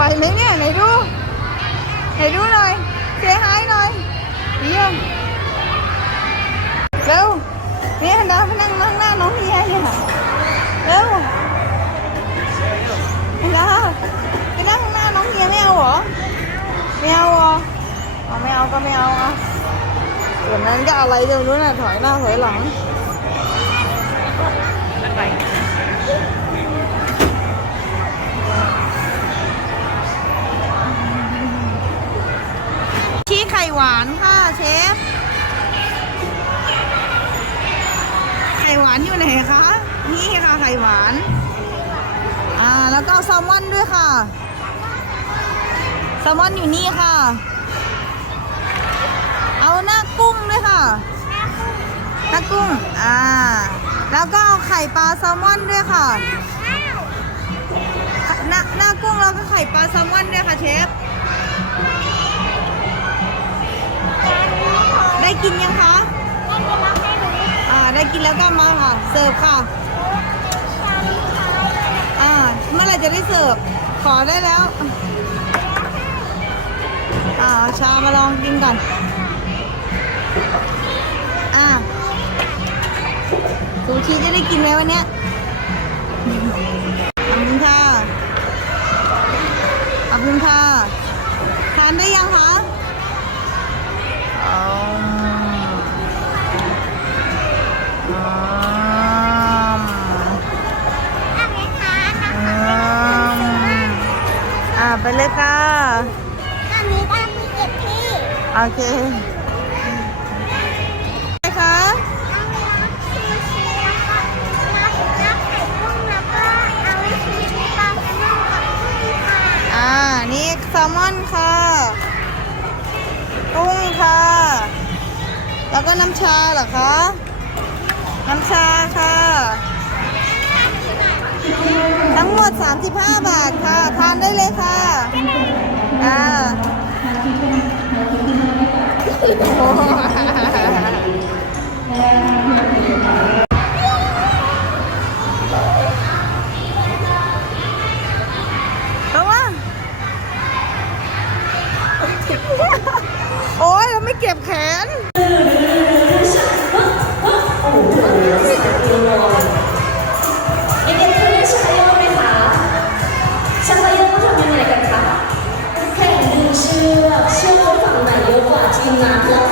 ไหวไหมเนี่ยไหนดูไหนดูหน่อยเซฮายหน่อยเยี่ยมเร็วเนี่ยนดาไปนั่งข้างหน้าน้องเฮียเนี่ยเร็วนดาไปนั่งหน้าน้องเฮียไม่เอาหรอไม่เอาหรอเอาไม่เอาก็ไม่เอาอะส่วนนั้นก็อะไรเดี๋ยวนู้นน่ะถอยหน้าถอยหลัง ไข่หวานค่ะเชฟ ไข่หวานอยู่ไหนคะ นี่ค่ะไข่หวาน อ่า แล้วก็แซลมอนด้วยค่ะ แซลมอนอยู่นี่ค่ะ เอาหน้ากุ้งด้วยค่ะ หน้ากุ้ง อ่า แล้วก็เอาไข่ปลาแซลมอนด้วยค่ะ หน้าหน้ากุ้งแล้วก็ไข่ปลาแซลมอนด้วยค่ะเชฟ ได้กินยังคะอ่าได้กินแล้วก็มาค่ะ เสิร์ฟค่ะอ่าเมื่อไหร่จะได้เสิร์ฟขอได้แล้วอ่าเอาชามาลองกินก่อนอ่าซูชิจะได้กินไหมวันเนี้ยขอบคุณค่ะขอบคุณค่ะทานได้ยัง โอเคไปคะอ่า นี่แซลมอนค่ะกุ้งค่ะ แล้วก็น้ำชาเหรอคะ น้ำชาค่ะ ทั้งหมด 35 บาทค่ะ ทานได้เลยค่ะ เพราะว่าโอ๊ยเราไม่เก็บแขน ยอะ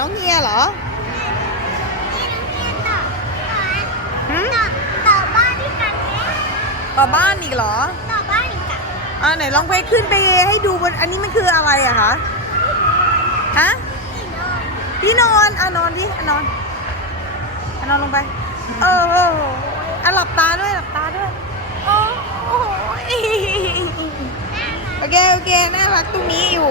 น้องเฮียเหรอหืมต่อบ้านที่กันไหมต่อบ้านอีกเหรอ ต่อบ้านอีกอะอ่าไหนลองไปขึ้นไปให้ดูบนอันนี้มันคืออะไรอะคะ ฮะที่นอนที่นอนอะนอนดิอะนอนอะนอนลงไปเออเอออะหลับตาด้วยหลับตาด้วย โอ้โหโอเคโอเคน่ารักตรงนี้อยู่